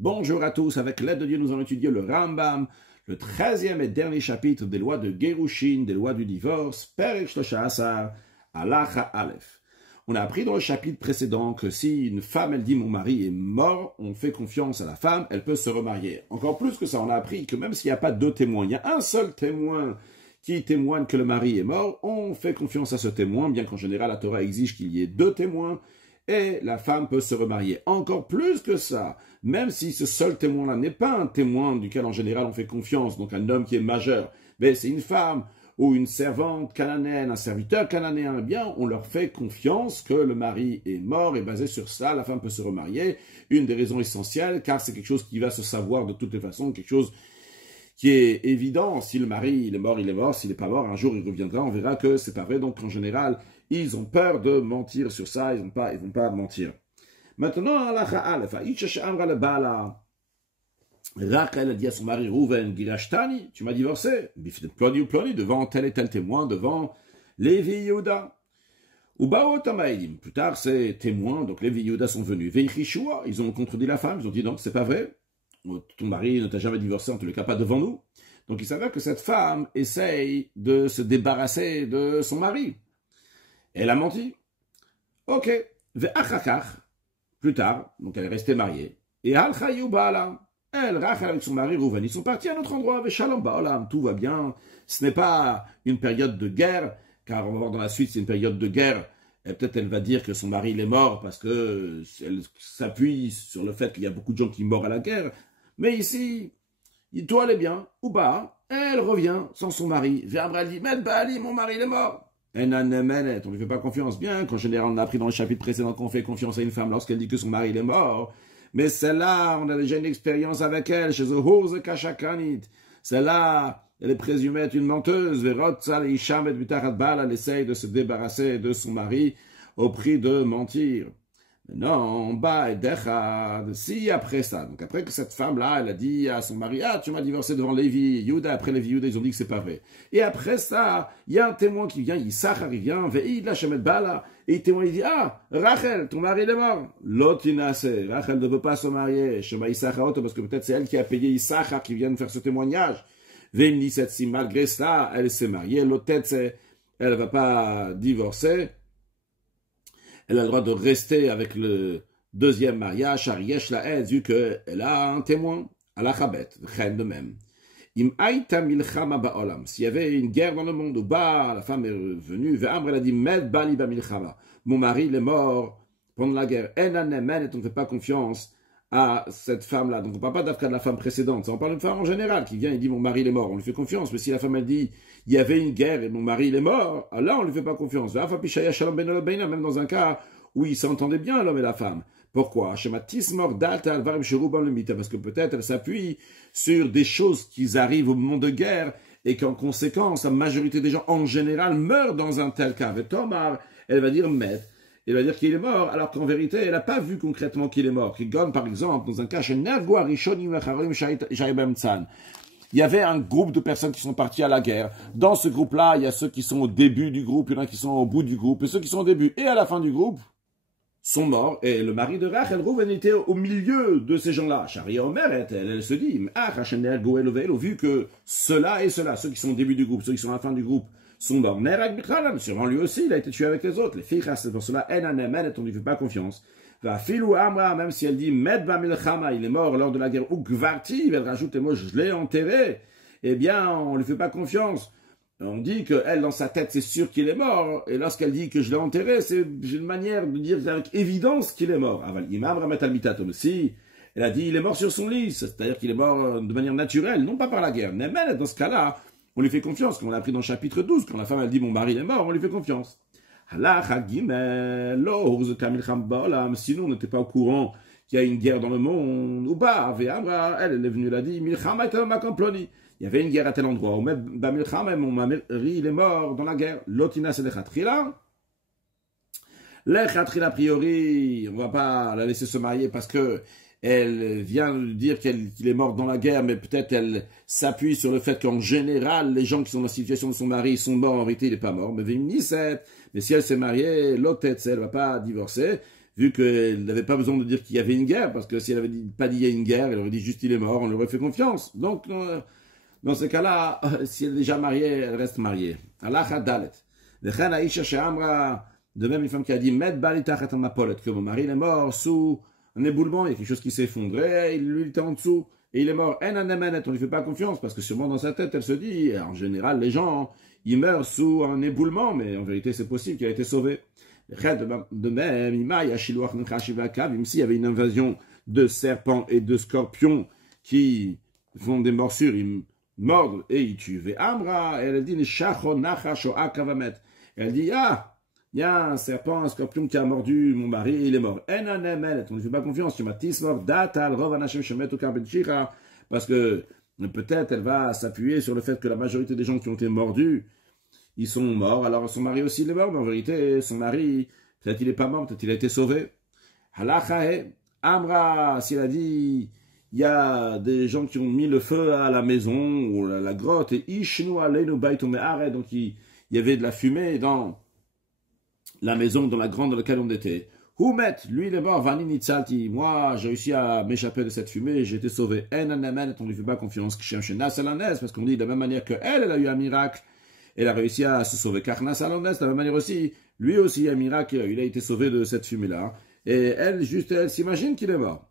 Bonjour à tous, avec l'aide de Dieu, nous allons étudier le Rambam, le 13e et dernier chapitre des lois de Gerushin, des lois du divorce, Perek Shlosha Asar, Halacha Aleph. On a appris dans le chapitre précédent que si une femme, elle dit « mon mari est mort », on fait confiance à la femme, elle peut se remarier. Encore plus que ça, on a appris que même s'il n'y a pas deux témoins, il y a un seul témoin qui témoigne que le mari est mort, on fait confiance à ce témoin, bien qu'en général la Torah exige qu'il y ait deux témoins, et la femme peut se remarier. Encore plus que ça, même si ce seul témoin-là n'est pas un témoin duquel en général on fait confiance, donc un homme qui est majeur, mais c'est une femme ou une servante cananéenne, un serviteur cananéen, eh bien on leur fait confiance que le mari est mort, et basé sur ça, la femme peut se remarier. Une des raisons essentielles, car c'est quelque chose qui va se savoir de toutes les façons, quelque chose qui est évident. Si le mari il est mort, s'il n'est pas mort, un jour il reviendra, on verra que c'est pas vrai. Donc en général, ils ont peur de mentir sur ça, ils vont pas mentir. Maintenant, Halacha Aleph, Rachel a dit à son mari Rouven, Gilashtani, tu m'as divorcé, Ploni ou Ploni, devant tel et tel témoin, devant Lévi Yehuda. Ubaot Amaïdim, plus tard ces témoins, donc Lévi Yehuda sont venus, Veichishua, ils ont contredit la femme, ils ont dit non, c'est pas vrai, ton mari ne t'a jamais divorcé, en tous les cas pas devant nous. Donc il s'avère que cette femme essaye de se débarrasser de son mari. Elle a menti. Ok. Ve'achakach, plus tard, donc elle est restée mariée. Et al-chayou ba'alam. Elle, Rachel avec son mari Rouven, ils sont partis à un autre endroit, Ve'shalom ba'alam, tout va bien. Ce n'est pas une période de guerre, car on va voir dans la suite, c'est une période de guerre. Et peut-être elle va dire que son mari il est mort parce que elle s'appuie sur le fait qu'il y a beaucoup de gens qui meurent à la guerre. Mais ici, tout allait bien. Ouba, elle revient sans son mari. Ve'amra dit, Med Bali, mon mari il est mort. On ne lui fait pas confiance. Bien qu'en général, on a appris dans le chapitre précédent qu'on fait confiance à une femme lorsqu'elle dit que son mari il est mort. Mais celle-là, on a déjà une expérience avec elle, chez Zohose Kashakanit. Celle-là, elle est présumée être une menteuse. Elle essaye de se débarrasser de son mari au prix de mentir. Non, bah, si après ça, donc après que cette femme-là, elle a dit à son mari, ah, tu m'as divorcé devant Lévi, Yehuda, après Lévi, Yehuda, ils ont dit que c'est pas vrai. Et après ça, il y a un témoin qui vient, Yissachar, il vient, Ve'id la Shemet Bala, et le témoin, il dit, ah, Rachel, ton mari, il est mort. Lotinase, Rachel ne veut pas se marier, Shema Yissachar, parce que peut-être c'est elle qui a payé Yissachar qui vient de faire ce témoignage. Ve'imniset, si malgré ça, elle s'est mariée, l'autre, elle va pas divorcer. Elle a le droit de rester avec le deuxième mariage, Ariesh la aide, vu qu'elle a un témoin, à la Chabet, de même. Im aïta milchama ba'olam, s'il y avait une guerre dans le monde, où bah, la femme est venue, ve'amr, elle a dit, med bali ba milchama, mon mari, il est mort pendant la guerre, enanemen, et on ne fait pas confiance à cette femme-là. Donc on ne parle pas d'Afka de la femme précédente, on parle d'une femme en général qui vient et dit, mon mari, il est mort, on lui fait confiance, mais si la femme, elle dit, il y avait une guerre et mon mari il est mort, là on ne lui fait pas confiance. Même dans un cas où ils s'entendaient bien l'homme et la femme. Pourquoi? Parce que peut-être elle s'appuie sur des choses qui arrivent au moment de guerre et qu'en conséquence la majorité des gens en général meurent dans un tel cas. Et Tomar, elle va dire met, elle va dire qu'il est mort, alors qu'en vérité elle n'a pas vu concrètement qu'il est mort. Kigon par exemple, dans un cas chez il y avait un groupe de personnes qui sont parties à la guerre. Dans ce groupe-là, il y a ceux qui sont au début du groupe, il y en a qui sont au bout du groupe, et ceux qui sont au début et à la fin du groupe sont morts. Et le mari de Rachel Rouven était au milieu de ces gens-là. Sharia Omeret, elle se dit, vu que ceux-là et ceux-là, ceux qui sont au début du groupe, ceux qui sont à la fin du groupe, sont morts. Sûrement lui aussi, il a été tué avec les autres. Les filles, c'est pour cela, on ne lui fait pas confiance. Même si elle dit Medba Milchama, il est mort lors de la guerre, ou Gvarti, elle rajoute, et moi je l'ai enterré, eh bien on ne lui fait pas confiance. On dit qu'elle, dans sa tête, c'est sûr qu'il est mort, et lorsqu'elle dit que je l'ai enterré, c'est une manière de dire avec évidence qu'il est mort. Imam Ramat al-Mitatom aussi, elle a dit il est mort sur son lit, c'est-à-dire qu'il est mort de manière naturelle, non pas par la guerre. Mais dans ce cas-là, on lui fait confiance, comme on l'a appris dans le chapitre 12, quand la femme elle dit mon mari est mort, on lui fait confiance. Sinon, on n'était pas au courant qu'il y a une guerre dans le monde. Ou pas, elle est venue, elle a dit, il y avait une guerre à tel endroit. Ou même, mon mari, il est mort dans la guerre. Lotina, c'est l'echatchila. L'echatchila, a priori, on ne va pas la laisser se marier parce que elle vient de dire qu'il est mort dans la guerre, mais peut-être elle s'appuie sur le fait qu'en général, les gens qui sont dans la situation de son mari sont morts, en vérité, il n'est pas mort. Mais si elle s'est mariée, l'autre, elle ne va pas divorcer. vu qu'elle n'avait pas besoin de dire qu'il y avait une guerre, parce que si elle avait pas dit il y a une guerre, elle aurait dit juste il est mort, on lui aurait fait confiance. Donc, dans ce cas-là, si elle est déjà mariée, elle reste mariée. Allah dalet. De même, une femme qui a dit que mon mari est mort sous un éboulement, il y a quelque chose qui s'est effondré, lui il était en dessous, et il est mort. On ne lui fait pas confiance, parce que sûrement dans sa tête, elle se dit, en général, les gens, ils meurent sous un éboulement, mais en vérité, c'est possible qu'il a été sauvé. De même, s'il y avait une invasion de serpents et de scorpions qui font des morsures, ils mordent et ils tuent. Elle dit, elle dit, ah, il y a un serpent, un scorpion qui a mordu mon mari et il est mort. On ne lui fait pas confiance. Parce que peut-être elle va s'appuyer sur le fait que la majorité des gens qui ont été mordus, ils sont morts. Alors son mari aussi il est mort, mais en vérité, son mari, peut-être il n'est pas mort, peut-être il a été sauvé. Amra, s'il a dit, il y a des gens qui ont mis le feu à la maison ou à la grotte, et donc il y avait de la fumée dans la maison, dans la grande dans laquelle on était. Houmet, lui il est mort, Vani Nitzalti, moi j'ai réussi à m'échapper de cette fumée, j'ai été sauvé. On ne lui fait pas confiance, parce qu'on dit de la même manière qu'elle a eu un miracle, elle a réussi à se sauver. Car Nasalanes, de la même manière aussi, lui aussi un miracle, il a été sauvé de cette fumée-là. Et elle, juste, elle s'imagine qu'il est mort.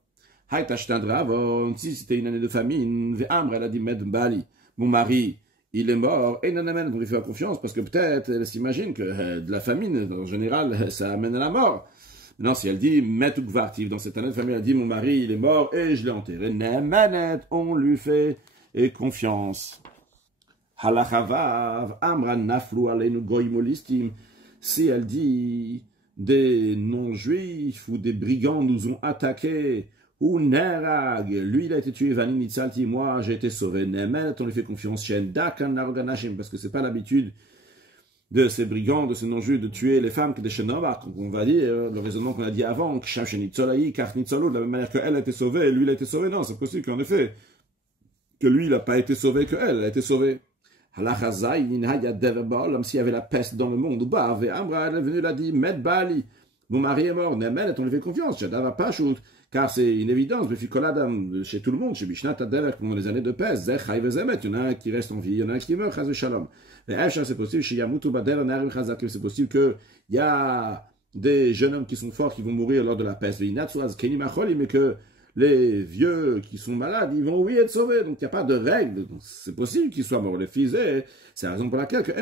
Si c'était une année de famine, elle a dit, mon mari, il est mort, et on lui fait confiance, parce que peut-être elle s'imagine que de la famine, en général, ça amène à la mort. Non, si elle dit, dans cette année de famine, elle dit, mon mari, il est mort, et je l'ai enterré, on lui fait confiance. Halachavav, Amran Naflu Aleinu Goïmolistim, si elle dit, des non-juifs ou des brigands nous ont attaqués, ou Nerag, lui il a été tué, Vani Nitzalti, moi j'ai été sauvé. Nemet, on lui fait confiance, parce que c'est pas l'habitude de ces brigands, de ces non-juifs, de tuer les femmes que des Shenovak, on va dire, le raisonnement qu'on a dit avant, que de la même manière qu'elle a été sauvée, lui il a été sauvé. Non, c'est possible qu'en effet, que lui il n'a pas été sauvé, qu'elle a été sauvée. Comme s'il y avait la peste dans le monde, elle est venue, elle a dit, Med Bali, mon mari est mort, Nemet, on lui fait confiance, car c'est une évidence, chez tout le monde, chez Bishnat Adever, pendant les années de peste, il y en a un qui reste en vie, il y en a un qui meurt, Shalom. C'est possible, c'est possible qu'il y a des jeunes hommes qui sont forts qui vont mourir lors de la peste, mais que les vieux qui sont malades, ils vont oui être sauvés, donc il n'y a pas de règle, c'est possible qu'ils soient morts. Les fils, c'est la raison pour laquelle donc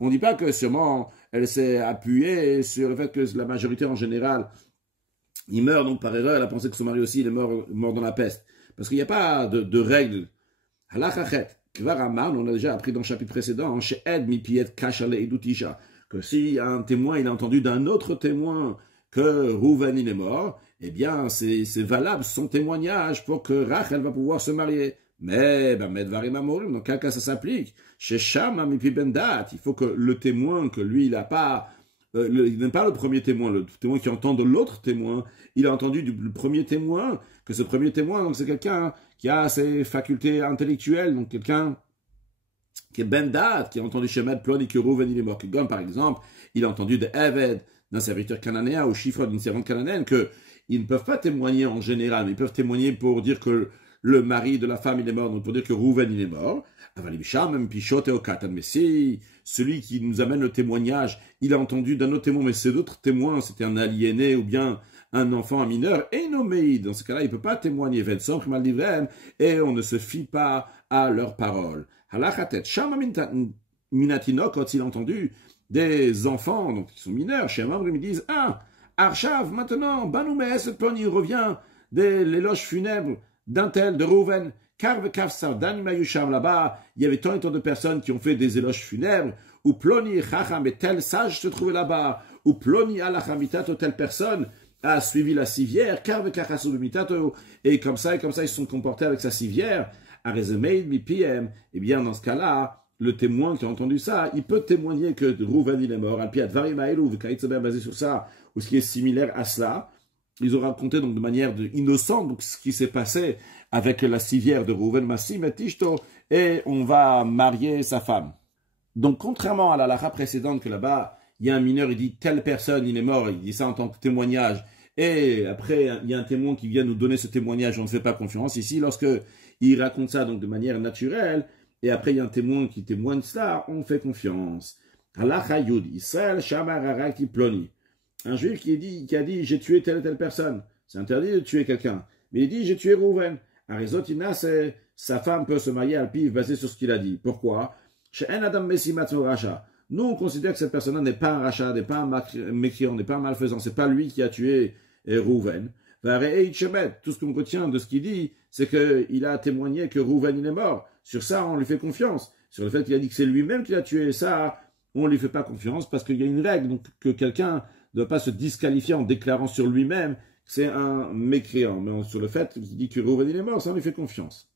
on ne dit pas que sûrement elle s'est appuyée sur le fait que la majorité en général, il meurt, donc par erreur, elle a pensé que son mari aussi il est mort dans la peste, parce qu'il n'y a pas de règle. On a déjà appris dans le chapitre précédent, que si un témoin il a entendu d'un autre témoin que Rouven il est mort, eh bien c'est valable son témoignage pour que Rachel va pouvoir se marier. Mais dans quel cas ça s'applique? Chez Shama Mipi Bendat, il faut que le témoin, que lui il n'a pas, il n'est pas le premier témoin, le témoin qui entend de l'autre témoin, il a entendu du premier témoin, que ce premier témoin, donc c'est quelqu'un qui a ses facultés intellectuelles, donc quelqu'un qui est Bendat, qui a entendu chez Med Plon et que Rouven il est mort. Comme par exemple, il a entendu de Eved, d'un serviteur cananéen, ou chiffre d'une servante cananéenne, qu'ils ne peuvent pas témoigner en général, mais ils peuvent témoigner pour dire que le mari de la femme il est mort, donc pour dire que Rouven il est mort. Mais si celui qui nous amène le témoignage, il a entendu d'un autre témoin, mais c'est d'autres témoins, c'était un aliéné ou bien un enfant, un mineur, et nommé, dans ce cas-là, il ne peut pas témoigner, et on ne se fie pas à leurs paroles. Minatino, quand il a entendu des enfants, donc qui sont mineurs, chez un membre, ils me disent, Arshav, maintenant, Banoumé, cette plon, il revient de l'éloge funèbre d'un tel, de Rouven, Karve Kavsar, Danimayusham, là-bas, il y avait tant et tant de personnes qui ont fait des éloges funèbres, ou Ploni, Chacham, et tel sage se trouvait là-bas, ou Ploni, Alachamitato, telle personne a suivi la civière, Karve Kachasu, Mitato, et comme ça, ils se sont comportés avec sa civière, Arezemeid, Mipiem, et bien, dans ce cas-là, le témoin qui a entendu ça, il peut témoigner que Rouven il est mort, Alpiat Varimaelu, basé sur ça, ou ce qui est similaire à cela. Ils ont raconté donc de manière innocente donc, ce qui s'est passé avec la civière de Rouven, Massim et Tishto, et on va marier sa femme. Donc, contrairement à la lara précédente, que là-bas, il y a un mineur, il dit telle personne, il est mort, il dit ça en tant que témoignage, et après, il y a un témoin qui vient nous donner ce témoignage, on ne fait pas confiance. Ici, lorsque il raconte ça donc de manière naturelle, et après il y a un témoin qui témoigne ça, on fait confiance. Halacha Yud, Israël Shamar Araki Ploni. Un juif qui a dit j'ai tué telle et telle personne. C'est interdit de tuer quelqu'un. Mais il dit j'ai tué Rouven. Arizotina, c'est sa femme peut se marier à le pif basé sur ce qu'il a dit. Pourquoi? Chez en Adam Messimat Racha. Nous, on considère que cette personne-là n'est pas un rachat, n'est pas un mécréant, n'est pas un malfaisant. C'est pas lui qui a tué Rouven. Tout ce qu'on retient de ce qu'il dit, c'est qu'il a témoigné que Rouven il est mort. Sur ça, on lui fait confiance. Sur le fait qu'il a dit que c'est lui-même qui l'a tué, ça, on ne lui fait pas confiance parce qu'il y a une règle, donc que quelqu'un ne doit pas se disqualifier en déclarant sur lui-même que c'est un mécréant. Mais sur le fait qu'il dit que Rouven il est mort, ça on lui fait confiance.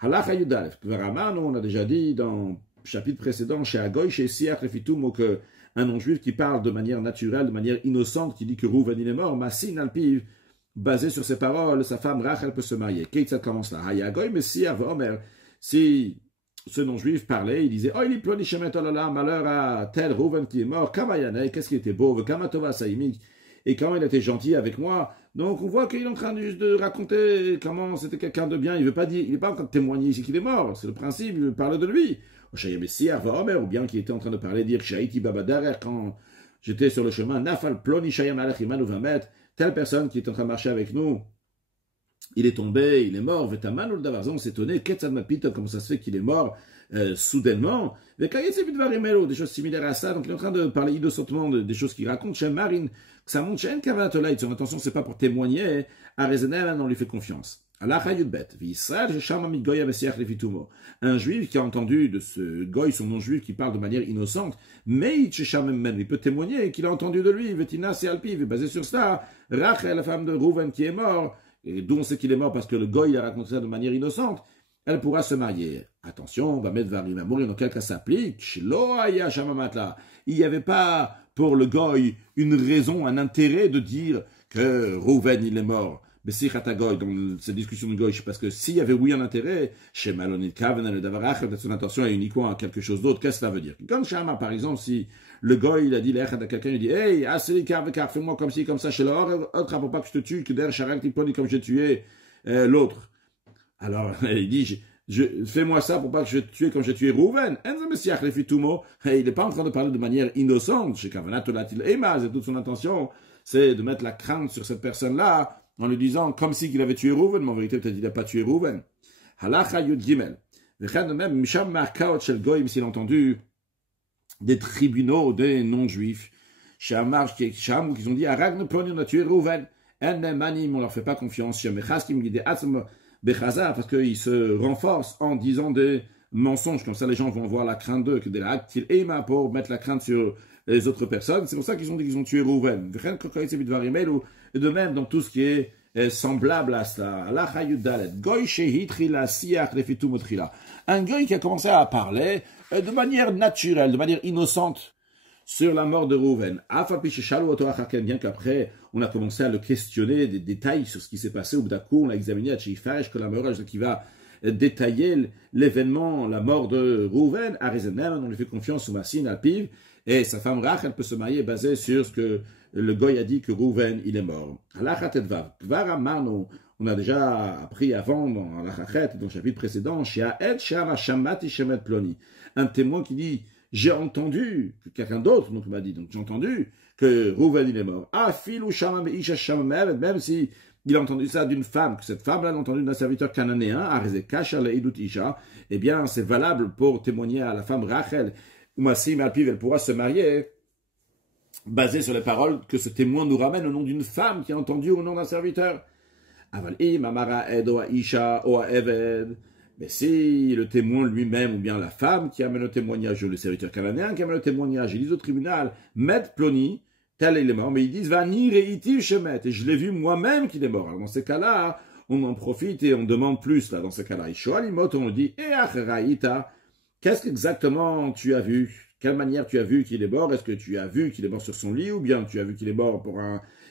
Halacha Yudalef, on a déjà dit dans le chapitre précédent, chez Agoy, chez Siach Refitum, qu'un non-juif qui parle de manière naturelle, de manière innocente, qui dit que Rouven il est mort, Massin Alpiv, basé sur ses paroles, sa femme Rachel peut se marier. Qu'est-ce que ça commence là? Hayagoy, mais si ce non-juif parlait, il disait, oh, il est ploni shemet olala, malheur à tel Rouven qui est mort, Kamayane, qu'est-ce qu'il était beau, Kamatova Saïmik, et quand il était gentil avec moi. Donc on voit qu'il est en train de raconter comment c'était quelqu'un de bien, il veut pas dire, il n'est pas en train de témoigner ici qu'il est mort, c'est le principe, il parle de lui. Ou bien qu'il était en train de parler, dire, Shaiti Babadarer, quand j'étais sur le chemin, Nafal ploni shayam alachimanu vamet, telle personne qui est en train de marcher avec nous, il est tombé, il est mort, Vetaman on s'est étonné, comment ça se fait qu'il est mort soudainement, des choses similaires à ça, donc il est en train de parler innocemment des choses qu'il raconte, chez Marine, que ça montre chez Enkavanatolait, son intention c'est pas pour témoigner, à Rezenem, on lui fait confiance. Un juif qui a entendu de ce goy, son non-juif, qui parle de manière innocente, mais il peut témoigner qu'il a entendu de lui, Vetina c'est Alpiv, basé sur ça, Rachel, la femme de Rouven qui est mort, et d'où on sait qu'il est mort parce que le goy a raconté ça de manière innocente, elle pourra se marier. Attention, on va mettre Varim à mourir dans quel cas ça s'applique. Il n'y avait pas pour le goy une raison, un intérêt de dire que Rouven il est mort. Mais si Khatagoy, dans cette discussion de goy, parce que s'il y avait oui un intérêt, chez Malonit Kaven, le Davarach, peut-être son intention est uniquement à quelque chose d'autre, qu'est-ce que ça veut dire? Comme Shama, par exemple, si le goy, il a dit l'Echad à quelqu'un, il dit, hey, Aseli Karvekar, fais-moi comme ci, comme ça, chez l'or, autre, pour pas que je te tue, que derrière Sharak Tiponi, comme j'ai tué l'autre. Alors, il dit, fais-moi ça pour pas que je te tue comme j'ai tué Rouven. Il n'est pas en train de parler de manière innocente, chez Kavanat, et toute son intention, c'est de mettre la crainte sur cette personne-là, en lui disant, comme si qu'il avait tué Rouven, mais en vérité, peut-être qu'il n'a pas tué Rouven. Halacha Yud Gimel. Même Misham Markaot Shel Goyim, s'il a entendu des tribunaux des non-juifs, Shamar, qui ont dit, Aragn Ploni, on a tué Rouven. En Manim, on leur fait pas confiance. Shemechaskim, qui dit, Atzm Bechaza, parce qu'ils se renforcent en disant des mensonges. Comme ça, les gens vont voir la crainte d'eux, que des actes, Ema, pour mettre la crainte sur les autres personnes. C'est pour ça qu'ils ont dit qu'ils ont tué Rouven. Et de même, dans tout ce qui est semblable à cela. Un goy qui a commencé à parler de manière naturelle, de manière innocente sur la mort de Rouven. Bien qu'après, on a commencé à le questionner des détails sur ce qui s'est passé. Au bout d'un coup, on a examiné à Tchifash, que la morale qui va détailler l'événement, la mort de Rouven. À Rezenem, on lui fait confiance au Massin, à Piv. Et sa femme Rachel peut se marier basée sur ce que le goy a dit que Rouven, il est mort. On a déjà appris avant dans la Chachet, dans le chapitre précédent, un témoin qui dit, j'ai entendu, que quelqu'un d'autre donc m'a dit, donc j'ai entendu que Rouven, il est mort. Même si il a entendu ça d'une femme, que cette femme-là l'a entendu d'un serviteur cananéen, eh bien, c'est valable pour témoigner à la femme Rachel. Umassim Alpiv, elle pourra se marier basé sur les paroles que ce témoin nous ramène au nom d'une femme qui a entendu au nom d'un serviteur. Mais si le témoin lui-même ou bien la femme qui amène le témoignage ou le serviteur cananéen qui amène le témoignage, ils disent au tribunal, Met Ploni, tel il est mort, mais ils disent, Vani reitiv shemet, et je l'ai vu moi-même qu'il est mort. Alors dans ces cas-là, on en profite et on demande plus, là, dans ces cas-là. On dit, qu'est-ce qu'exactement tu as vu? Quelle manière tu as vu qu'il est mort? Est-ce que tu as vu qu'il est mort sur son lit? Ou bien tu as vu qu'il est mort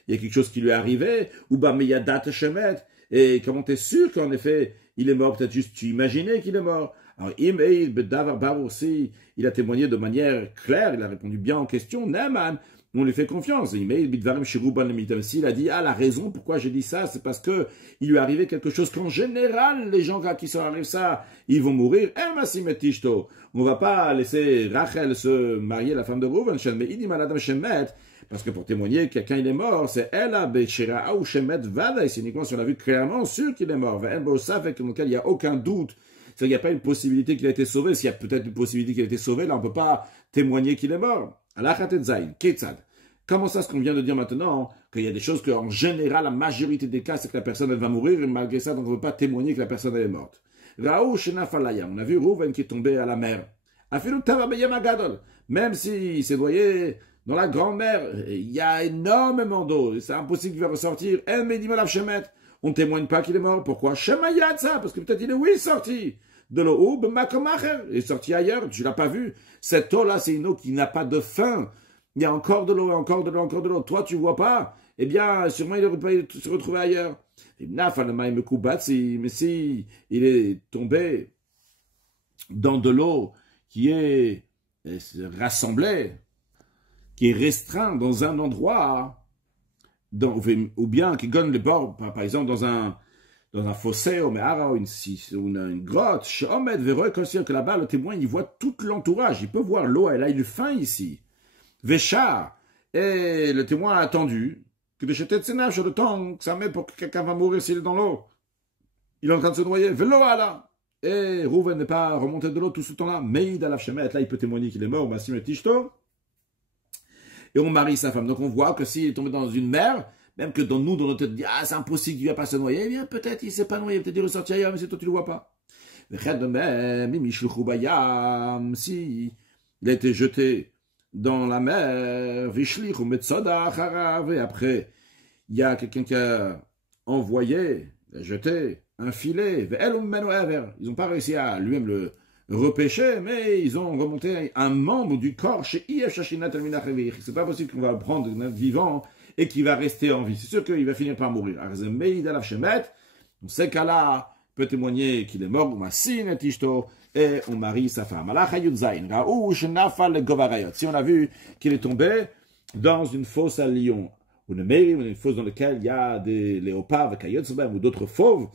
il y a quelque chose qui lui est arrivé? Ou mais il y a date chemet? Et comment tu es sûr qu'en effet, il est mort? Peut-être juste tu imaginais qu'il est mort. Alors, Imeil Bedavar Bar aussi, il a témoigné de manière claire, il a répondu bien aux questions. Naaman, on lui fait confiance. Imeil Bidvarim Shiruban Lemitam. Il a dit, ah, la raison pourquoi j'ai dit ça, c'est parce que il lui est arrivé quelque chose qu'en général, les gens qui sont arrivés ça, ils vont mourir. On va pas laisser Rachel se marier, la femme de Reuven, mais il dit Maladam Shemet. Parce que pour témoigner que quelqu'un il est mort, c'est Ella Bechera ou Shemet Vada, et c'est uniquement si on a vu clairement sûr qu'il est mort. Avec lequel il n'y a aucun doute. C'est-à-dire qu'il n'y a pas une possibilité qu'il a été sauvé. S'il y a peut-être une possibilité qu'il a été sauvé, là on ne peut pas témoigner qu'il est mort. Comment ça ce qu'on vient de dire maintenant, qu'il y a des choses qu'en général, la majorité des cas, c'est que la personne elle va mourir, et malgré ça, donc on ne peut pas témoigner que la personne elle est morte. Raou Shena Falaya, on a vu Rouven qui est tombé à la mer. Même s'il s'est noyé dans la grande mer, il y a énormément d'eau, c'est impossible qu'il va ressortir. On ne témoigne pas qu'il est mort. Pourquoi? Parce que peut-être il est oui sorti de l'eau, il est sorti ailleurs, tu l'as pas vu. Cette eau-là, c'est une eau qui n'a pas de fin. Il y a encore de l'eau, encore de l'eau, encore de l'eau. Toi, tu vois pas. Eh bien, sûrement, il aurait pas se retrouver ailleurs. Mais si il est tombé dans de l'eau qui est rassemblée, qui est restreint dans un endroit, ou bien qui donne le bord, par exemple, dans un fossé, ou une grotte, que là-bas, le témoin, il voit tout l'entourage. Il peut voir l'eau, elle a une fin ici. Véchar, et le témoin a attendu que de jeter de ses nages sur le temps que ça met pour que quelqu'un va mourir s'il est dans l'eau. Il est en train de se noyer. Vélo là. Et Rouven n'est pas remonté de l'eau tout ce temps-là. Meïd à la Shemet, là il peut témoigner qu'il est mort. Bassim et Tishto. Et on marie sa femme. Donc on voit que s'il est tombé dans une mer, même que dans notre tête, dit, ah c'est impossible qu'il ne va pas se noyer, eh bien peut-être il ne s'est pas noyé, peut-être il est ressorti ailleurs, mais c'est toi tu ne le vois pas. Si il a été jeté dans la mer, et après, il y a quelqu'un qui a envoyé, jeté un filet, ils n'ont pas réussi à lui-même le repêcher, mais ils ont remonté un membre du corps chez c'est pas possible qu'on va le prendre vivant et qu'il va rester en vie. C'est sûr qu'il va finir par mourir. Dans ces cas-là, peut témoigner qu'il est mort, et on marie sa femme. Si on a vu qu'il est tombé dans une fosse à lion, ou une fosse dans laquelle il y a des léopards, ou d'autres fauves,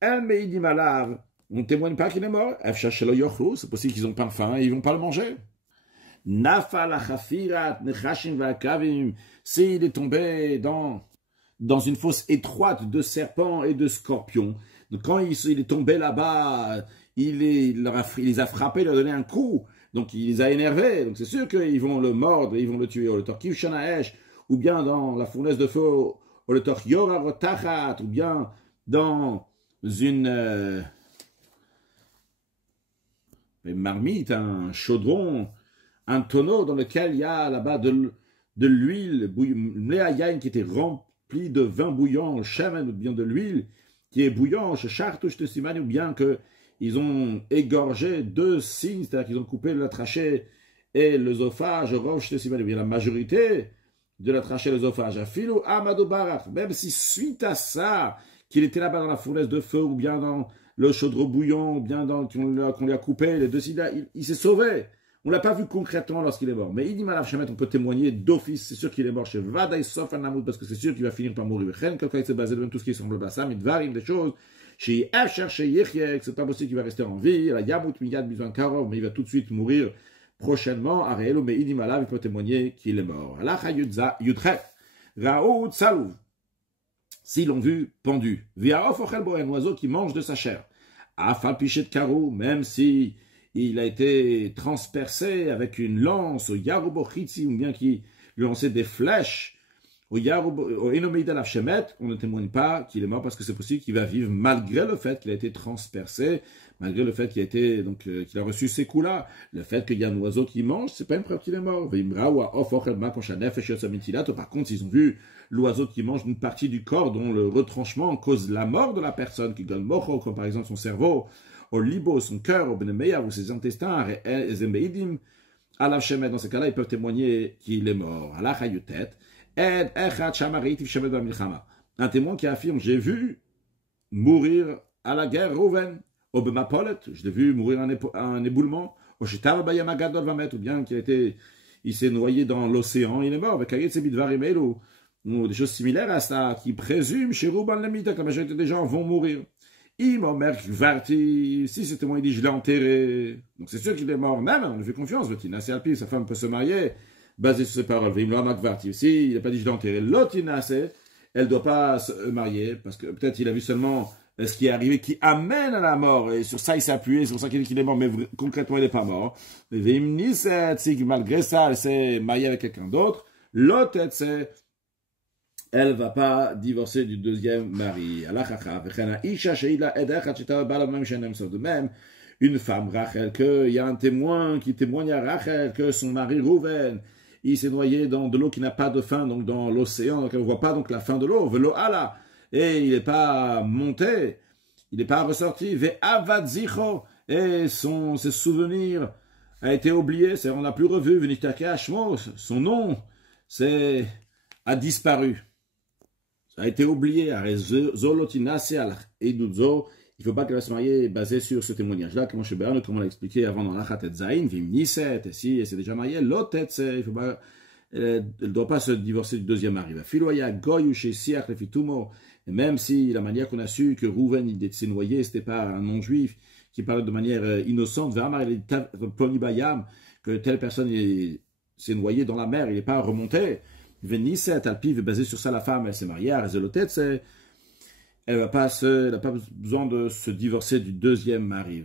on ne témoigne pas qu'il est mort. C'est possible qu'ils n'ont pas faim et ils ne vont pas le manger. S'il est tombé dans une fosse étroite de serpents et de scorpions, donc quand il est tombé là-bas, il les a frappés, il leur a donné un coup, donc il les a énervés, donc c'est sûr qu'ils vont le mordre et ils vont le tuer. Ou bien dans la fournaise de feu, ou bien dans une marmite, un chaudron, un tonneau dans lequel il y a là-bas de l'huile, qui était remplie de vin bouillant, ou bien de l'huile qui est bouillant, ou bien qu'ils ont égorgé 2 signes, c'est-à-dire qu'ils ont coupé la trachée et l'œsophage, ou bien la majorité de la trachée et l'œsophage. Même si suite à ça, qu'il était là-bas dans la fournaise de feu, ou bien dans le chaudron bouillant, ou bien qu'on lui a coupé les 2 signes, il s'est sauvé. On ne l'a pas vu concrètement lorsqu'il est mort. Mais il dit Malav Shemet, on peut témoigner d'office, c'est sûr qu'il est mort chez Vadaï Sof Anamoud, parce que c'est sûr qu'il va finir par mourir. Quelqu'un s'est basé dans tout ce qui semble à ça, mais des choses. Chez F, chez Yechye, c'est pas possible qu'il va rester en vie. La Yamout Miyad Bizan Karov, mais il va tout de suite mourir prochainement. Arielo, mais il dit Malav, il peut témoigner qu'il est mort. Alacha Yudza Yudchet, Raoud Salouv. S'ils l'ont vu pendu. Via Ofochelbo, un oiseau qui mange de sa chair. Afal Pichet Karou, même si il a été transpercé avec une lance au Yarubochitsi, ou bien qui lui lançait des flèches au Enomeida Lafshemet, on ne témoigne pas qu'il est mort parce que c'est possible qu'il va vivre malgré le fait qu'il a été transpercé, malgré le fait qu'il a été, donc, qu'il a reçu ces coups-là. Le fait qu'il y a un oiseau qui mange, c'est pas une preuve qu'il est mort. Par contre, s'ils ont vu l'oiseau qui mange une partie du corps dont le retranchement cause la mort de la personne, qui donne mocho, comme par exemple son cerveau, au libo, son cœur, au benemeya, ou ses intestins, zemeidim, à la shemet, dans ces cas-là, ils peuvent témoigner qu'il est mort. Un témoin qui affirme, j'ai vu mourir à la guerre Rouven, Obemapolet, je l'ai vu mourir un éboulement, Oshetav Bayam Agadol va mettre, ou bien il s'est noyé dans l'océan, il est mort, avec Kayet Sebidvarim Elu, ou des choses similaires à ça, qui présument chez Rouban Lamita que la majorité des gens vont mourir. Si ce témoin dit je l'ai enterré, donc c'est sûr qu'il est mort, même, on lui fait confiance, sa femme peut se marier, basé sur ses paroles, si il n'a pas dit je l'ai enterré, l'autre elle ne doit pas se marier, parce que peut-être il a vu seulement ce qui est arrivé, qui amène à la mort, et sur ça il s'est appuyé, c'est pour ça qu'il dit qu'il est mort, mais concrètement il n'est pas mort. Si malgré ça elle s'est mariée avec quelqu'un d'autre, l'autre elle ne va pas divorcer du deuxième mari. De même, une femme, Rachel, qu'il y a un témoin qui témoigne à Rachel que son mari Rouven, il s'est noyé dans de l'eau qui n'a pas de fin, donc dans l'océan, donc elle ne voit pas donc la fin de l'eau, velo ala, et il n'est pas monté, il n'est pas ressorti, ve avadzicho, et ses souvenirs a été oublié, on n'a plus revu, son nom, a disparu. Ça a été oublié. Il ne faut pas qu'elle va se marier basée sur ce témoignage-là, comme on l'a expliqué avant dans l'Achat et Zayin, Vimniset, et si elle s'est déjà mariée, l'autre, elle ne doit pas se divorcer du deuxième mari. Et même si la manière qu'on a su que Rouven s'est noyé, ce n'était pas un non-juif qui parlait de manière innocente, que telle personne s'est noyée dans la mer, il n'est pas remonté. Veniset, Alpiv est basé sur ça, la femme, elle s'est mariée, elle n'a pas besoin de se divorcer du deuxième mari.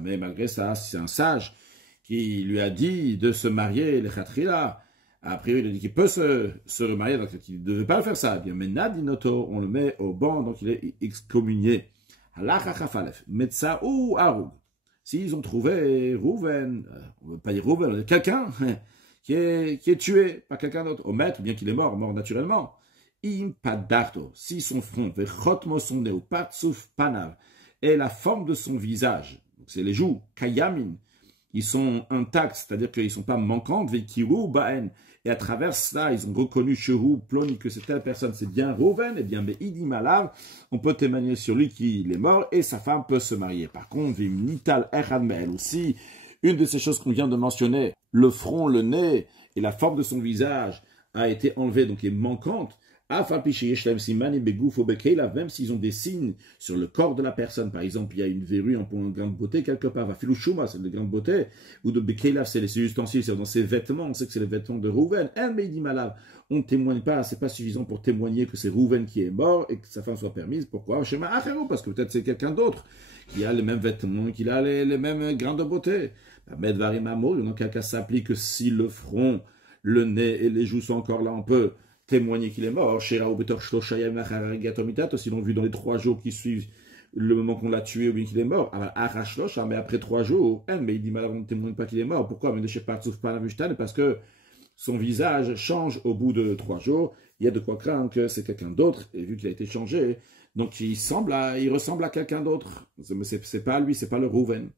Mais malgré ça, c'est un sage qui lui a dit de se marier, le Khatrila. A priori, il a dit qu'il peut se remarier, donc il ne devait pas faire ça. Bien, mais Nadinoto, on le met au banc, donc il est excommunié. Metsa ou Arug. S'ils ont trouvé Rouven, on ne veut pas dire Rouven, quelqu'un qui est tué par quelqu'un d'autre, au maître, bien qu'il est mort naturellement. Impadarto, si son front, vechotmo son nez, patsuf panav, et la forme de son visage, c'est les joues, kayamin, ils sont intacts, c'est-à-dire qu'ils ne sont pas manquants, vekiru baen, et à travers cela, ils ont reconnu Shehu Ploni que c'est telle personne, c'est bien Rouven, et bien Beidi Malav, on peut témoigner sur lui qu'il est mort, et sa femme peut se marier. Par contre, Vim Nital Echadmel aussi, une de ces choses qu'on vient de mentionner, le front, le nez et la forme de son visage a été enlevée, donc est manquante. Même s'ils ont des signes sur le corps de la personne, par exemple, il y a une verrue en grain de beauté quelque part, c'est le grain de beauté, ou de Bekeilav, c'est les ustensiles, c'est dans ses vêtements, on sait que c'est les vêtements de Rouven, on ne témoigne pas, c'est pas suffisant pour témoigner que c'est Rouven qui est mort et que sa femme soit permise. Pourquoi? Parce que peut-être c'est quelqu'un d'autre qui a les mêmes vêtements, qui a les mêmes grains de beauté. Donc quelqu'un s'applique que si le front, le nez et les joues sont encore là, on peut témoigner qu'il est mort. Si l'on vu dans les 3 jours qui suivent le moment qu'on l'a tué ou bien qu'il est mort, mais après 3 jours, mais il dit malheureusement on ne témoigne pas qu'il est mort. Pourquoi? Parce que son visage change au bout de 3 jours. Il y a de quoi craindre que c'est quelqu'un d'autre, et vu qu'il a été changé, donc il ressemble à quelqu'un d'autre. C'est pas lui, c'est pas le Rouven.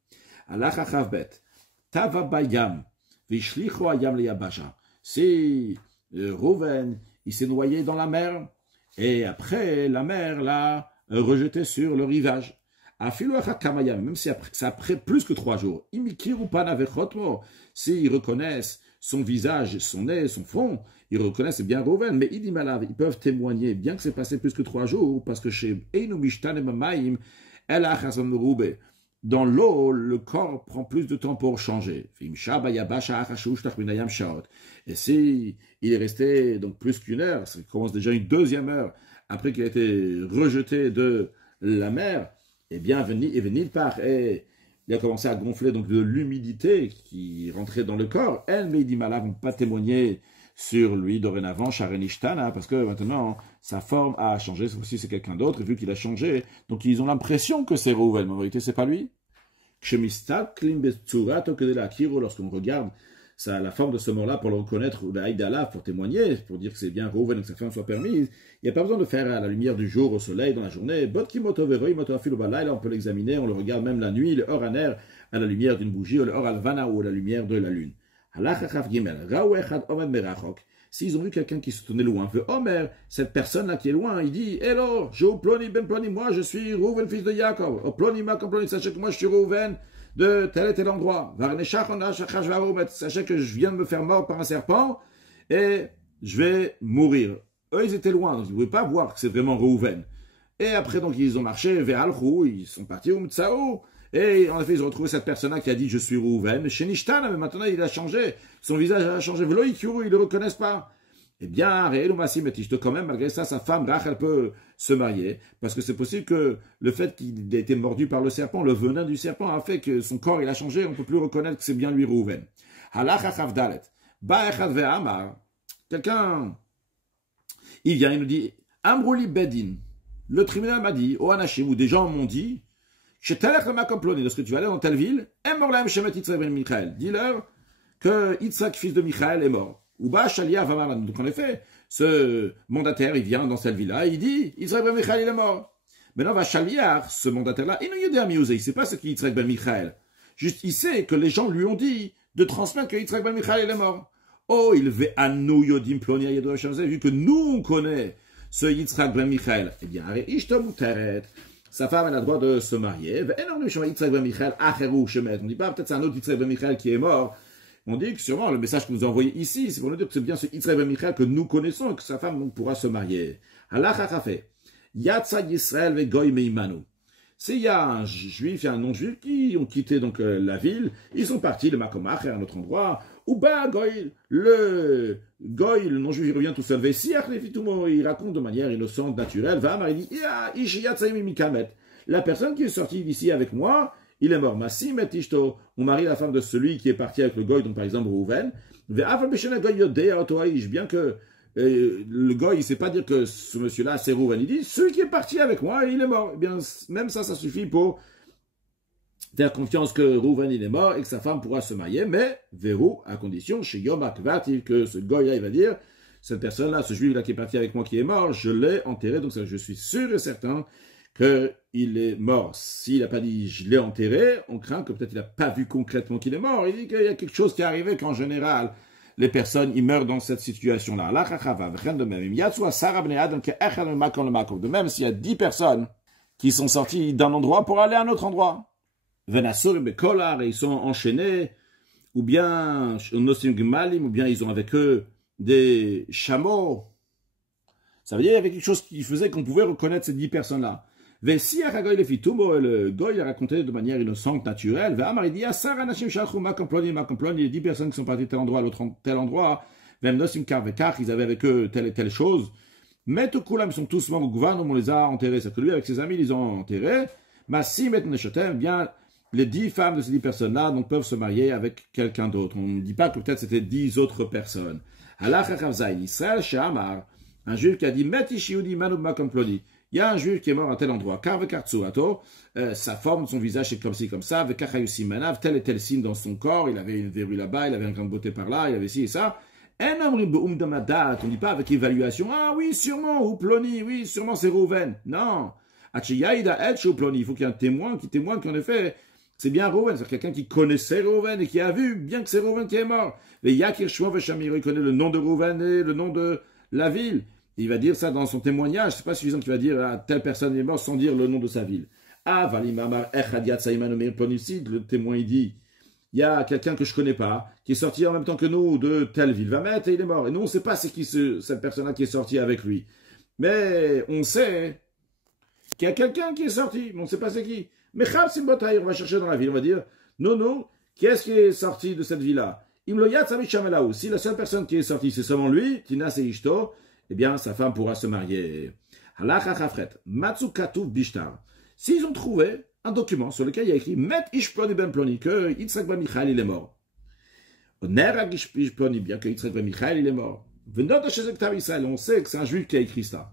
Si Rouven, il s'est noyé dans la mer, et après, la mer l'a rejeté sur le rivage. Même si c'est après plus que 3 jours. S'ils reconnaissent son visage, son nez, son front, ils reconnaissent bien Rouven, mais ils peuvent témoigner, bien que c'est passé plus que 3 jours, parce que chez Einu Mishtan et Mamaim, El Achazam Roube, dans l'eau, le corps prend plus de temps pour changer. Et si il est resté donc plus qu'1 heure, ça commence déjà une 2e heure après qu'il a été rejeté de la mer, eh bien, il part et il a commencé à gonfler donc de l'humidité qui rentrait dans le corps. Elle, mais il dit malade, ne pas témoigner sur lui dorénavant, Sharenishtana, parce que maintenant, sa forme a changé. Cette fois-ci, c'est quelqu'un d'autre, et vu qu'il a changé, donc ils ont l'impression que c'est Rouven, mais en vérité, c'est pas lui. Lorsqu'on regarde la forme de ce mort-là pour le reconnaître, ou la pour témoigner, pour dire que c'est bien Rouven et que sa femme soit permise, il n'y a pas besoin de faire à la lumière du jour, au soleil, dans la journée. Là, on peut l'examiner, on le regarde même la nuit, le or aner, à la lumière d'une bougie, ou le or alvana, ou à la lumière de la lune. s'ils ont vu quelqu'un qui se tenait loin, veut Omer, cette personne-là qui est loin, il dit, hello, je ploni ben ploni, moi je suis Rouven, fils de Yaakov, oh ploni ma ploni, sachez que moi je suis Rouven de tel et tel endroit, sachez que je viens de me faire mort par un serpent, et je vais mourir. Eux, ils étaient loin, donc ils ne pouvaient pas voir que c'est vraiment Rouven. Et après, donc, ils ont marché vers Alchou, ils sont partis au Mtsao, et en effet, ils ont retrouvé cette personne-là qui a dit « Je suis Rouven ». Chez Nishtana, mais maintenant, il a changé. Son visage a changé. Velo Ikuru, ils ne le reconnaissent pas. Eh bien, Réel ou Massim et Tishto, quand même, malgré ça, sa femme, Rachel, peut se marier. Parce que c'est possible que le fait qu'il ait été mordu par le serpent, le venin du serpent, a fait que son corps, il a changé. On ne peut plus reconnaître que c'est bien lui Rouven. Halach Chavdalet. Ba'echad ve'amar. Quelqu'un, il vient, il nous dit « Amrouli Bedin ». Le tribunal m'a dit, au Anashim, où des gens m'ont dit, lorsque tu vas aller dans telle ville, dis-leur que Yitzhak, fils de Michaël, est mort. Donc en effet, ce mandataire, il vient dans cette ville-là, il dit, Yitzhak ben Michaël, il est mort. Maintenant, Vachaliar, ce mandataire-là, il ne sait pas ce qu'est Yitzhak ben Michaël. Juste, il sait que les gens lui ont dit de transmettre que Yitzhak ben Michaël, il est mort. Oh, il veut à nous, Yodim Plonia, vu que nous, on connaît ce Yitzhak ben Michaël, eh bien, sa femme elle a le droit de se marier. On ne dit pas peut-être c'est un autre Yitzhak ben Michaël qui est mort. On dit que sûrement le message que nous a envoyé ici, c'est pour nous dire que c'est bien ce Yitzhak ben Michaël que nous connaissons et que sa femme donc, pourra se marier. Yatsa Yisrael ve goy meimanu. S'il y a un juif et un non-juif qui ont quitté donc la ville, ils sont partis, le Makomach, à un autre endroit, ou bah, Goy, le non-juif, il revient tout seul, il raconte de manière innocente, naturelle, il dit, la personne qui est sortie d'ici avec moi, il est mort. Massim et Ishto, on marie la femme de celui qui est parti avec le Goy, donc par exemple Rouven, bien que le Goy, il ne sait pas dire que ce monsieur-là, c'est Rouven. Il dit, celui qui est parti avec moi, il est mort. Eh bien, même ça suffit pour faire confiance que Rouven, il est mort et que sa femme pourra se marier. Mais, verrou, à condition, chez Yom HaKvativ, que ce Goy-là, il va dire, cette personne-là, ce juif-là qui est parti avec moi, qui est mort, je l'ai enterré. Donc, ça, je suis sûr et certain qu'il est mort. S'il n'a pas dit, je l'ai enterré, on craint que peut-être il n'a pas vu concrètement qu'il est mort. Il dit qu'il y a quelque chose qui est arrivé qu'en général, les personnes, ils meurent dans cette situation-là. De même, s'il y a 10 personnes qui sont sorties d'un endroit pour aller à un autre endroit, et ils sont enchaînés, ou bien ils ont avec eux des chameaux. Ça veut dire qu'il y avait quelque chose qui faisait qu'on pouvait reconnaître ces 10 personnes-là. Le Goy a raconté de manière innocente, naturelle. Il dit, il y a 10 personnes qui sont parties de tel endroit à l'autre tel endroit. Ils avaient avec eux telle et telle chose. Mais tout ils sont tous morts au gouvernement, on les a enterrés. C'est que lui, avec ses amis, ils les ont enterrés. Bien, les 10 femmes de ces 10 personnes-là donc, peuvent se marier avec quelqu'un d'autre. On ne dit pas que peut-être c'était 10 autres personnes. Un juif qui a dit, il y a un juif qui est mort à tel endroit. Sa forme, son visage est comme ci, comme ça. Tel et tel signe dans son corps. Il avait une verrue là-bas, il avait une grande beauté par là, il avait ci et ça. On ne dit pas avec évaluation. Ah oui, sûrement, ou Ploni, oui, sûrement c'est Rouven. Non. Il faut qu'il y ait un témoin qui témoigne qu'en effet, c'est bien Rouven. C'est quelqu'un qui connaissait Rouven et qui a vu bien que c'est Rouven qui est mort. Mais Yakir Shmuel Veshamir, il connaît le nom de Rouven et le nom de la ville. Il va dire ça dans son témoignage. C'est pas suffisant qu'il va dire ah, telle personne est morte sans dire le nom de sa ville. Ah, Valimamar Echadiat Saïmanomir Plonisid, le témoin il dit il y a quelqu'un que je connais pas qui est sorti en même temps que nous de telle ville. Va mettre et il est mort. Et nous on sait pas c'est qui cette personne-là qui est sortie avec lui. Mais on sait qu'il y a quelqu'un qui est sorti, mais on sait pas c'est qui. Mais on va chercher dans la ville, on va dire non, qui est-ce qui est sorti de cette ville-là? Si la seule personne qui est sortie c'est seulement lui, Tina Seishto, eh bien, sa femme pourra se marier. S'ils ont trouvé un document sur lequel il y a écrit Met Ishploni ben Ploni, que Yitzhak ben Michaël il est mort. Bien que Yitzhak ben Michaël il est mort. On sait que c'est un juif qui a écrit ça.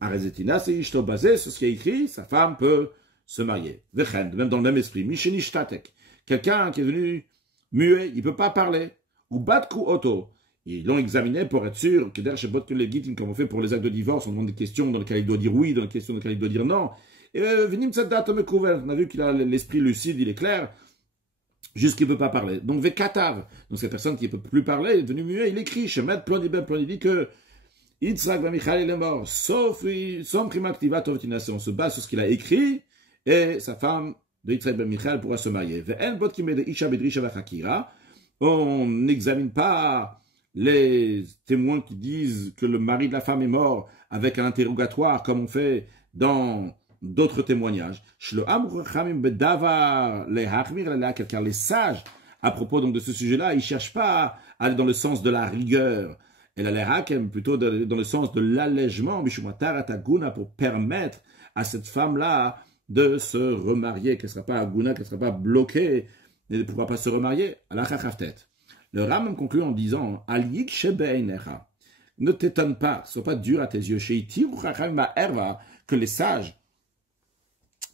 Arezetina, c'est Ishto basé sur ce qui a écrit, sa femme peut se marier. Même dans le même esprit. Mishenishtatek. Quelqu'un qui est venu muet, il ne peut pas parler. Ou Batku Oto. Ils l'ont examiné pour être sûr que derrière chez les Gitin, comme on fait pour les actes de divorce, on demande des questions dans lesquelles il doit dire oui, dans les questions dans lesquelles il doit dire non. Et venim cette date me couvert. On a vu qu'il a l'esprit lucide, il est clair. Juste qu'il ne peut pas parler. Donc, Vekatav, donc cette personne qui ne peut plus parler, est devenu muet, il écrit, Shemet Ploni Ben Ploni, dit que Yitzhak Ben Michal, il est mort, sauf son primaktiva Tovetinase, on se base sur ce qu'il a écrit, et sa femme de Yitzhak Ben Michal pourra se marier. Ve'en bot kimede isha bedrisha v'chakira, on n'examine pas les témoins qui disent que le mari de la femme est mort avec un interrogatoire, comme on fait dans d'autres témoignages. Car les sages, à propos donc de ce sujet-là, ils ne cherchent pas à aller dans le sens de la rigueur. Et la plutôt dans le sens de l'allègement, pour permettre à cette femme-là de se remarier, qu'elle ne sera pas aguna, qu'elle ne sera pas bloquée, et ne pourra pas se remarier. Le Ram conclut en disant, ne t'étonne pas, ne sois pas dur à tes yeux, que les sages,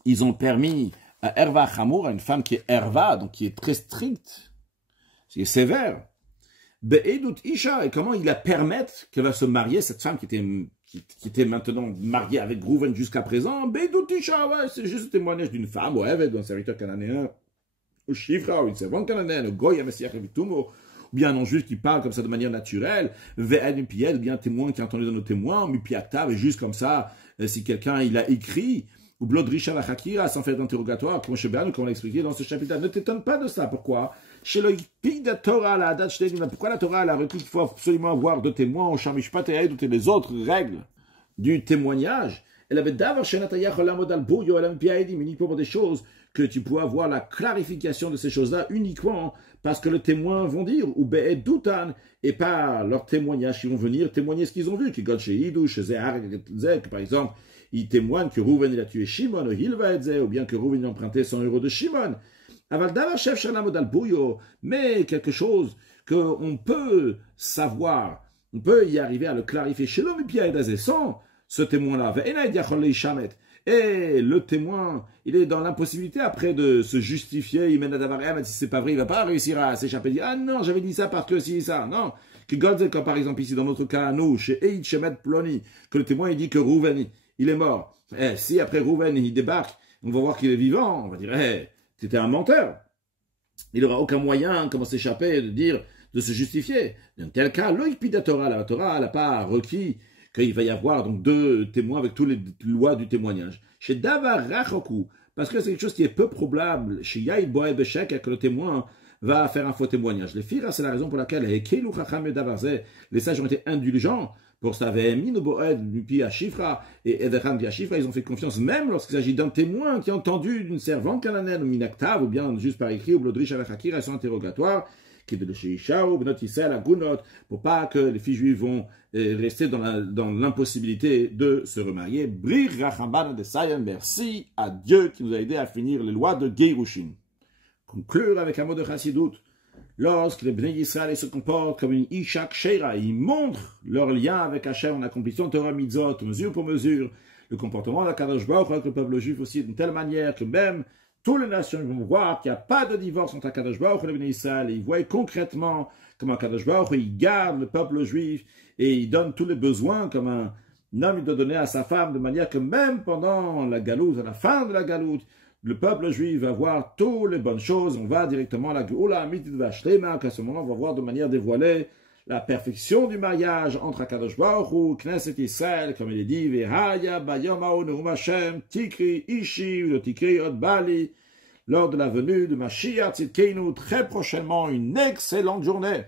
ils ont permis à Erva Chamour, à une femme qui est Erva, donc qui est très stricte, qui est sévère, Be'edut Isha, et comment ils la permettent qu'elle va se marier, cette femme qui était maintenant mariée avec Rouven jusqu'à présent, Be'edut Isha, ouais, c'est juste le témoignage d'une femme, ouais, d'un serviteur cananéen, ou Shifra, ou une servante cananéenne, ou Goya, Messiach, ou bien un non-juif qui parle comme ça de manière naturelle, Ve'ed Pied, ou bien un témoin qui a entendu dans nos témoins, Mupiaktav, et juste comme ça, si quelqu'un, il a écrit, ou Blodrisha la Hakira, sans faire d'interrogatoire, comme on l'a expliqué dans ce chapitre. Ne t'étonne pas de ça. Pourquoi? Chez le de Torah, la date, pourquoi la Torah a requis qu'il faut absolument avoir de témoins, au Shamishpat et toutes les autres règles du témoignage? Elle avait d'abord uniquement pour des choses que tu pouvais avoir la clarification de ces choses-là uniquement parce que le témoin vont dire, ou Be'edutan, et pas leurs témoignages qui vont venir témoigner ce qu'ils ont vu, qui chez Idou, chez Zéhar, par exemple, ils témoignent que Rouven il a tué Shimon, ou bien que Rouven a emprunté 100 € de Shimon. Mais quelque chose qu'on peut savoir, on peut y arriver à le clarifier chez l'homme et sans ce témoin-là. Et le témoin, il est dans l'impossibilité après de se justifier, il mène à Davarem, si c'est pas vrai, il va pas réussir à s'échapper, il dit, ah non, j'avais dit ça parce que si ça, non. Comme par exemple ici, dans notre cas, à nous, chez Eid Shemet Ploni, que le témoin, il dit que Rouven, il est mort. Si après Rouven, il débarque, on va voir qu'il est vivant, on va dire, c'était un menteur. Il n'aura aucun moyen, comment s'échapper, de se justifier. Dans tel cas, la Torah, elle n'a pas requis qu'il va y avoir donc 2 témoins avec toutes les lois du témoignage. Chez Davar Rachoku, parce que c'est quelque chose qui est peu probable, chez Yaïd Boaï Beshek, que le témoin va faire un faux témoignage. Les filles, c'est la raison pour laquelle les sages ont été indulgents pour ça. Et Edecham Shifra, ils ont fait confiance même lorsqu'il s'agit d'un témoin qui a entendu d'une servante cananéenne ou minaktav, ou bien juste par écrit, ou blodrish alachakir, elles sont interrogatoires, qui est de l'Isha ou Benot Yisrael à Gunot, pour pas que les filles juives vont rester dans l'impossibilité de se remarier. Brir Rachamban de Sayam, merci à Dieu qui nous a aidé à finir les lois de Geirushin. Conclure avec un mot de Chassidut. Lorsque les Bnei Yisrael se comportent comme une Ishak Sheira, ils montrent leur lien avec Hachem en accomplissant Torah Mitzot, mesure pour mesure, le comportement d'Akadosh Baruch Hu avec le peuple juif aussi d'une telle manière que même toutes les nations vont voir qu'il n'y a pas de divorce entre Akadosh Baruch Hu et les Bnei Yisrael. Ils voient concrètement comment Akadosh Baruch Hu il garde le peuple juif et il donne tous les besoins comme un homme il doit donner à sa femme, de manière que même pendant la galoute, à la fin de la galoute, le peuple juif va voir toutes les bonnes choses. On va directement à la Geoula, qu'à ce moment, on va voir de manière dévoilée la perfection du mariage entre Akadosh Baruch Hu, Knesset Israël, comme il est dit, Vehaya, Bayom Haonu, Hashem, Tikri, Ishi, le Tikri, Od Bali, lors de la venue de Mashiach Tzidkeinu, très prochainement, une excellente journée.